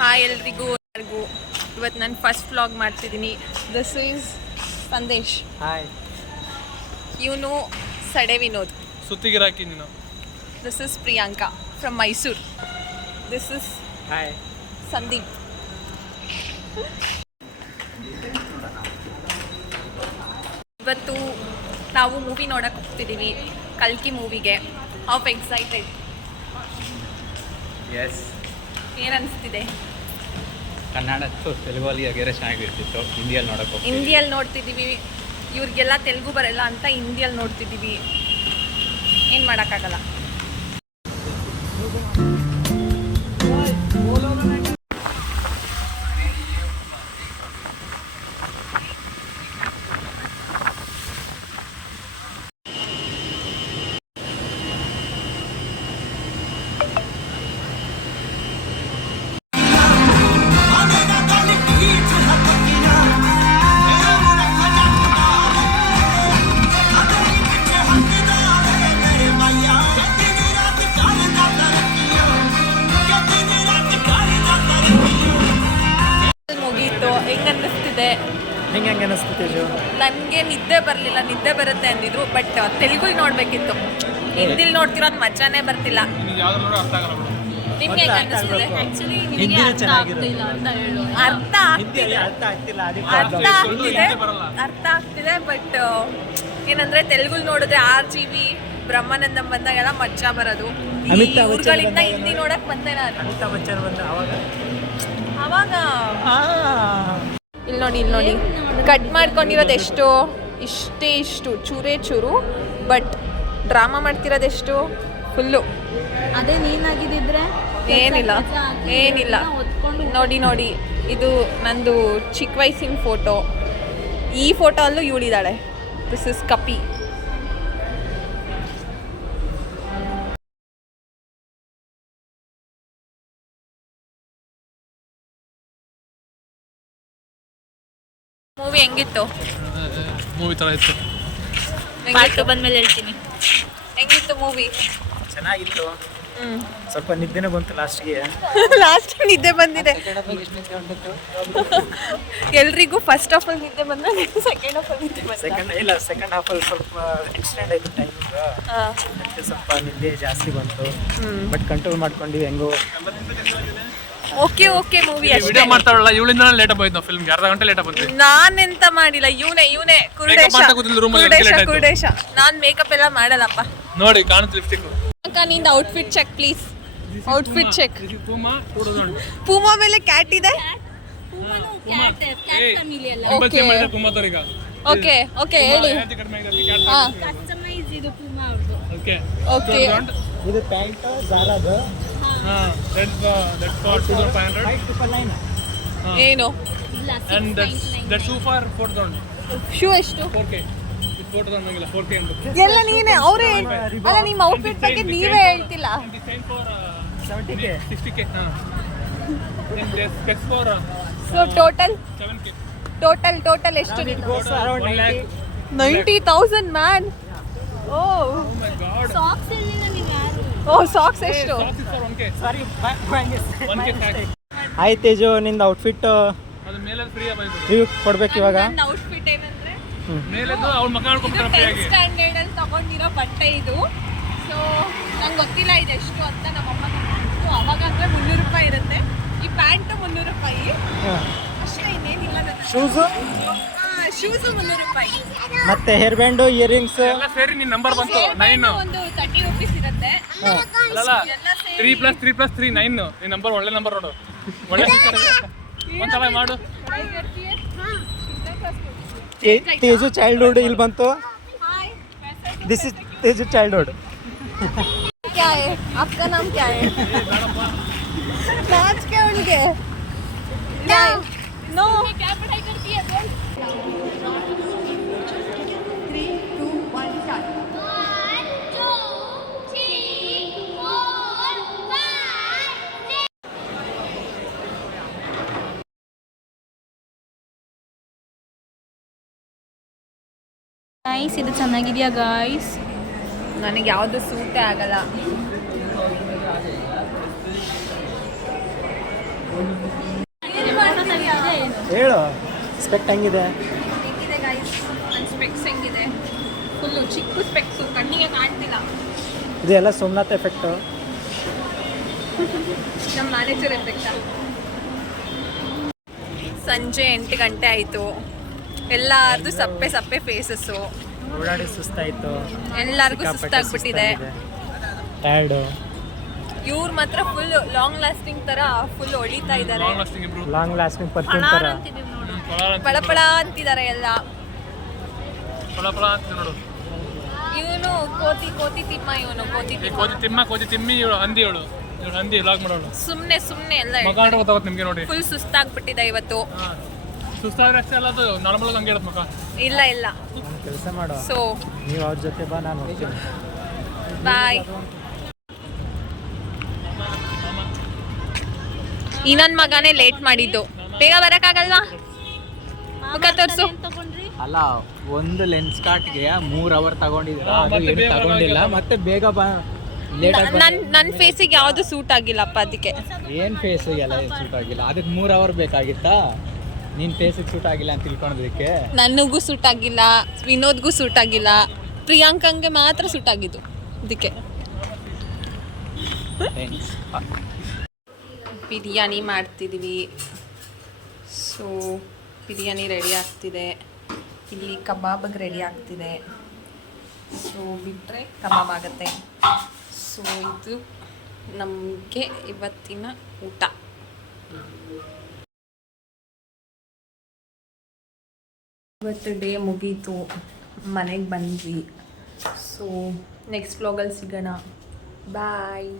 Hi ಎಲ್ರಿಗೂ ಇವತ್ತು ನಾನು ಫಸ್ಟ್ ವ್ಲಾಗ್ ಮಾಡ್ತಿದ್ದೀನಿ. This is Sandesh. ಹಾಯ್. ಇವನು ಸಡೆ ವಿನೋದ್. ಸುತ್ತಿಗಿರಾಕಿ ನೀನು. This is Priyanka from Mysuru. This is hi Sandeep. ಇವತ್ತು ನಾವು ಮೂವಿ ನೋಡಕ್ಕೆ ಹೋಗ್ತಿದ್ದೀವಿ, ಕಲ್ಕಿ ಮೂವಿಗೆ. Half excited. ಎಸ್. ಏನು ಅನಿಸ್ತಿದೆ? ಕನ್ನಡ ತೆಲುಗಲ್ಲಿ ಆಗಿರೋ ಚೆನ್ನಾಗಿರ್ತಿತ್ತು. ಹಿಂದಿಯಲ್ಲಿ ನೋಡೋಕೆ ಹಿಂದಿಯಲ್ಲಿ ನೋಡ್ತಿದ್ದೀವಿ. ಇವ್ರಿಗೆಲ್ಲ ತೆಲುಗು ಬರಲ್ಲ ಅಂತ ಹಿಂದಿಯಲ್ಲಿ ನೋಡ್ತಿದ್ದೀವಿ. ಏನು ಮಾಡೋಕ್ಕಾಗಲ್ಲ. ಮುಗೀತು. ಹೆಂಗೆ ಅನಿಸ್ತಿದೆ? ನನಗೆ ನಿದ್ದೆ ಬರಲಿಲ್ಲ. ನಿದ್ದೆ ಬರುತ್ತೆ ಅಂದಿದ್ರು, ಬಟ್ ತೆಲುಗಲ್ಲಿ ನೋಡಬೇಕಿತ್ತು. ಹಿಂದಿಲಿ ನೋಡ್ತಿರೋದು ಮಜಾನೇ ಬರ್ತಿಲ್ಲ. ನಿಮ್ಗೆ ಹೆಂಗೆ ಅನಿಸ್ತಿದೆ? ಅರ್ಥ ಆಗ್ತಿದೆ, ಬಟ್ ಏನಂದ್ರೆ ತೆಲುಗಲ್ಲಿ ನೋಡಿದ್ರೆ RGB ಬ್ರಹ್ಮಾನಂದಂ ಬಂದಾಗೆಲ್ಲ ಮಜಾ ಬರೋದು. ಊರುಗಳಿಂದ ಹಿಂದಿ ನೋಡಕ್ ಬಂದೆ ನಾನು. ಅಮಿತಾಬ್ ಬಚ್ಚನ್ ಬಂದ ಅವಾಗ ಇಲ್ಲಿ ನೋಡಿ ಕಟ್ ಮಾಡ್ಕೊಂಡಿರೋದು ಎಷ್ಟು, ಇಷ್ಟು ಚೂರೇ ಚೂರು, ಬಟ್ ಡ್ರಾಮಾ ಮಾಡ್ತಿರೋದೆಷ್ಟು ಫುಲ್ಲು. ಅದೇ ನೀನಾಗಿದ್ದಿದ್ರೆ ಏನಿಲ್ಲ. ನೋಡಿ ಇದು ನಂದು ಚಿಕ್ಕ ವಯಸ್ಸಿನ ಫೋಟೋ. ಈ ಫೋಟೋ ಅಲ್ಲೂ ಇವಳಿದ್ದಾಳೆ. ದಿಸ್ ಇಸ್ ಕಪಿ. ಮೂವಿ ಹೆಂಗಿತ್ತು? ಮೂವಿ ತರ ಇತ್ತು. ಬಂದ್ಮೇಲೆ ಹೇಳ್ತೀನಿ. ಹೆಂಗಿತ್ತು ಮೂವಿ? ಚೆನ್ನಾಗಿತ್ತು. ಸ್ವಲ್ಪ ನಿದ್ದೆನೇ ಬಂತು ಲಾಸ್ಟ್ಗೆ. ಲಾಸ್ಟ್ ನಿದ್ದೆ ಬಂದಿದೆ ಎಲ್ರಿಗೂ. ಫಸ್ಟ್ ಹಾಫ್ ಅಲ್ಲಿ ನಿದ್ದೆ ಬಂದ, ಸೆಕೆಂಡ್ ಹಾಫ್ ಅಲ್ಲಿ ನಿದ್ದೆ ಬಂದ. ಸೆಕೆಂಡ್ ಹಾಫ್ ಅಲ್ಲಿ ಸ್ವಲ್ಪ ಎಕ್ಸ್ಟೆಂಡ್ ಆಯ್ತು ಟೈಮಿಂಗ್. ಸ್ವಲ್ಪ ನಿದ್ದೆ ಜಾಸ್ತಿ ಬಂತು, ಬಟ್ ಕಂಟ್ರೋಲ್ ಮಾಡ್ಕೊಂಡ್ವಿ ಹೆಂಗೋ. ಓಕೆ ಮೂವಿ ಅಷ್ಟೇ. ವಿಡಿಯೋ ಮಾಡ್ತಾರಲ್ಲ, ಇವಳಿಂದ ಲೇಟ್ ಆಗೋಯ್ತು ನಾವು ಫಿಲ್ಮ್ಗೆ. ಅರ್ಧ ಗಂಟೆ ಲೇಟ್ ಆಗುತ್ತೆ. ನಾನೆಂತ ಮಾಡಿಲ್ಲ, ಇವನೇ ಕುರುಡೇಶ. ನಾನ್ ಮೇಕಪ್ ಎಲ್ಲ ಮಾಡಲ್ಲಪ್ಪ. ನೋಡಿ ಕಾಣುತ್ತೆ ಲಿಪ್ಸ್ಟಿಕ್. ಅಕ್ಕ ನಿಂದ outfit check please. Outfit check. Puma ಮೇಲೆ ಕ್ಯಾಟ್ ಇದೆ. ಓಕೆ ಹೇಳಿ. ಓಕೆ ಇದು ಪ್ಯಾಂಟ್ ಜಾರಾದ. ಏನು ಶೂ ಎಷ್ಟು? ಎಲ್ಲ ನೀನೇ. ಅವರೇ ಅಲ್ಲ, ನಿಮ್ಮ ಔಟ್ಫಿಟ್ ಬಗ್ಗೆ ನೀವೇ ಹೇಳ್ತಿಲ್ಲ. ಸೊ ಟೋಟಲ್ ಎಷ್ಟು? 90,000 ಮ್ಯಾನ್. ಸಾಕ್ಸ್ ಎಷ್ಟು? ಹಾಯ್ ತೇಜು, ನಿಂದ ಔಟ್ಫಿಟ್ ರಿವ್ಯೂ ಕೊಡ್ಬೇಕು ಇವಾಗ. ನನ್ನ ಔಟ್ಫಿಟ್ ಏನಂದ್ರೆ ಸ್ಟ್ಯಾಂಡರ್ಡ್ ಅಲ್ಲಿ ತಗೊಂಡಿರೋ ಬಟ್ಟೆ ಇದು. ಸೊ ನಂಗೆ ಗೊತ್ತಿಲ್ಲ ಇದೆಷ್ಟು ಅಂತ. ನಮ್ಮಮ್ಮ ತಗೊಂಡಿದ್ದು ಅವಾಗ ಅಂದ್ರೆ 300 ರೂಪಾಯಿ ಇರುತ್ತೆ. ಈ ಪ್ಯಾಂಟು 300 ರೂಪಾಯಿ ಅಷ್ಟೇ, ಇನ್ನೇನಿಲ್ಲ. ಶೂಸು 300 ರೂಪಾಯಿ. ಮತ್ತೆ ಹೇರ್ ಬ್ಯಾಂಡು, ಇಯರಿಂಗ್ಸ್ ಸೇರಿ ನಿನ್ನ ನಂಬರ್ ಬಂತು 9. ಒಂದು 30 ರೂಪೀಸ್ ಇರುತ್ತೆ. ಅಲ್ಲ 3+3+3 9. ಈ ನಂಬರ್ ಒಳ್ಳೆ ನಂಬರ್ ನೋಡು. ಒಳ್ಳೆ ಫೀಚರ್ ಇದೆ. ಒಂದ್ಸಲ ಮಾಡು. ತೇಜು ಚೈಲ್ಡ್ಹುಡ್ ಇಲ್ಲಿ ಬಂತು. This is Teju childhood. क्या है आपका नाम क्या है? नाच के उनके नो क्या पढ़ाई करती है बोल. 3 2 1 स्टार्ट. 1 2 3 4 5. ಗೈಸ್ ಇದು ಚೆನ್ನಾಗಿದೆಯಾ ಗೈಸ್? ನನಗೆ ಯಾವುದು ಸೂಟೇ ಆಗಲ್ಲ. ಹೇಳು ಸ್ಪೆಕ್ಟ್ ಹೆಂಗಿದೆ? ಹೆಂಗಿದೆ ಗೈಸ್? ನನ್ನ ಸ್ಪೆಕ್ಸ್ ಹೆಂಗಿದೆ? ಫುಲ್ಲು ಚಿಕ್ಕ ಸ್ಪೆಕ್ಸು, ಕಣ್ಣಿಗೆ ಕಾಣ್ತಿಲ್ಲ. ಇದೆಲ್ಲ ಸೋಮನಾಥ್ ಎಫೆಕ್ಟು. ನಮ್ಮ ಮ್ಯಾನೇಜರ್ ಎಫೆಕ್ಟಾ? ಸಂಜೆ 8 ಗಂಟೆ ಆಯಿತು. ಎಲ್ಲಾರ್ದು ಸಪ್ಪೆ ಸಪ್ಪೆ ಫೇಸಸ್ಸು. ಓಡಾಡಿ ಸುಸ್ತಾಯಿತು, ಎಲ್ಲರಿಗೂ ಸುಸ್ತಾಗ್ಬಿಟ್ಟಿದೆ. ಟಯರ್ಡು. ಇವ್ರು ಮಾತ್ರ ಫುಲ್ ಲಾಂಗ್ ಲಾಸ್ಟಿಂಗ್ ಥರ ಫುಲ್ ಹೊಡಿತಾ ಇದ್ದಾರೆ. ಲಾಂಗ್ ಲಾಸ್ಟಿಂಗ್ ಇಬ್ರು ಲಾಂಗ್ ಲಾಸ್ಟಿಂಗ್ ಪರ್ಫ್ಯೂಮ್ ಥರ ಪಳಪಳ ಅಂತಿದ್ದಾರೆ ಎಲ್ಲ. ಪಳ ಪಳ ಅಂತ ನೋಡು. ಇವನು ಕೋತಿ ತಿಮ್ಮ, ಇವನು ಕೋತಿ ತಿಮ್ಮಿ ಇವಳು ಹಂದಿ, ಇವಳು ಹಂದಿ ಲಾಗ್ ಮಾಡೋಳು. ಸುಮ್ಮನೆ ಎಲ್ಲ ಮಗ ಅಂದ್ರೆ ಗೊತ್ತಾಗುತ್ತೆ ನಿಮಗೆ ನೋಡಿ. ಫುಲ್ ಸುಸ್ತಾಗ್ಬಿಟ್ಟಿದೆ ಇವತ್ತು. ಸುಸ್ತಾದ್ರೆ ಅಷ್ಟೇ ಅಲ್ಲ, ಅದು ನಾರ್ಮಲ್ ಹಂಗೆ ಇರುತ್ತೆ ಮುಖ. ಇಲ್ಲ ಕೆಲಸ ಮಾಡೋ. ಸೊ ನೀವು ಅವ್ರ ಜೊತೆ ಬಾ, ನಾನು ಹೋಗ್ತೀನಿ. ಬಾಯ್. ಈ ನನ್ನ ಮಗನೇ ಲೇಟ್ ಮಾಡಿದ್ದು. ಬೇಗ ಬರೋಕ್ಕಾಗಲ್ವಾ? ಮುಖ ತೋರಿಸು. ಅಲ್ಲ, ಒಂದು ಲೆನ್ಸ್ ಕಾರ್ಟ್ಗೆ 3 ಅವರ್ ತಗೊಂಡಿದ್ದೀರಾ, ಹಾ, ಅದು ಮತ್ತೆ ಏನು ಬೇಗ ತಗೊಂಡಿಲ್ಲ. ಬರೋಲ್ಲ. ಮತ್ತೆ ಬೇಗ ಬಾ, ಲೇಟ್ ನನ್ನ ಫೇಸಿಗೆ ಯಾವುದು ಸೂಟ್ ಆಗಿಲ್ಲಪ್ಪ, ಅದಕ್ಕೆ. ಏನು ಫೇಸಿಗೆಲ್ಲ ಸೂಟ್ ಆಗಿಲ್ಲ, ಅದಕ್ಕೆ 3 ಅವರ್ ಬೇಕಾಗಿತ್ತಾ? ನಿನ್ನ ಫೇಸಿಗೆ ಸೂಟ್ ಆಗಿಲ್ಲ ಅಂತ ತಿಳ್ಕೊಳೋದಕ್ಕೆ? ನನಗೂ ಸೂಟ್ ಆಗಿಲ್ಲ, ವಿನೋದ್ಗೂ ಸೂಟ್ ಆಗಿಲ್ಲ, ಪ್ರಿಯಾಂಕಂಗೆ ಮಾತ್ರ ಸೂಟ್ ಆಗಿದ್ದು, ಅದಕ್ಕೆ. ಬಿರಿಯಾನಿ ಮಾಡ್ತಿದ್ದೀವಿ. ಸೊ ಬಿರಿಯಾನಿ ರೆಡಿ ಆಗ್ತಿದೆ. ಇಲ್ಲಿ ಕಬಾಬ್ಗೆ ರೆಡಿ ಆಗ್ತಿದೆ. ಸೊ ಬಿಟ್ಟರೆ ಕಬಾಬ್ ಆಗುತ್ತೆ. ಸೊ ಇದು ನಮಗೆ ಇವತ್ತಿನ ಊಟ. ಇವತ್ತು ಡೇ ಮುಗೀತು, ಮನೆಗೆ ಬಂದ್ವಿ. ಸೊ ನೆಕ್ಸ್ಟ್ ವ್ಲಾಗಲ್ಲಿ ಸಿಗೋಣ. ಬಾಯ್.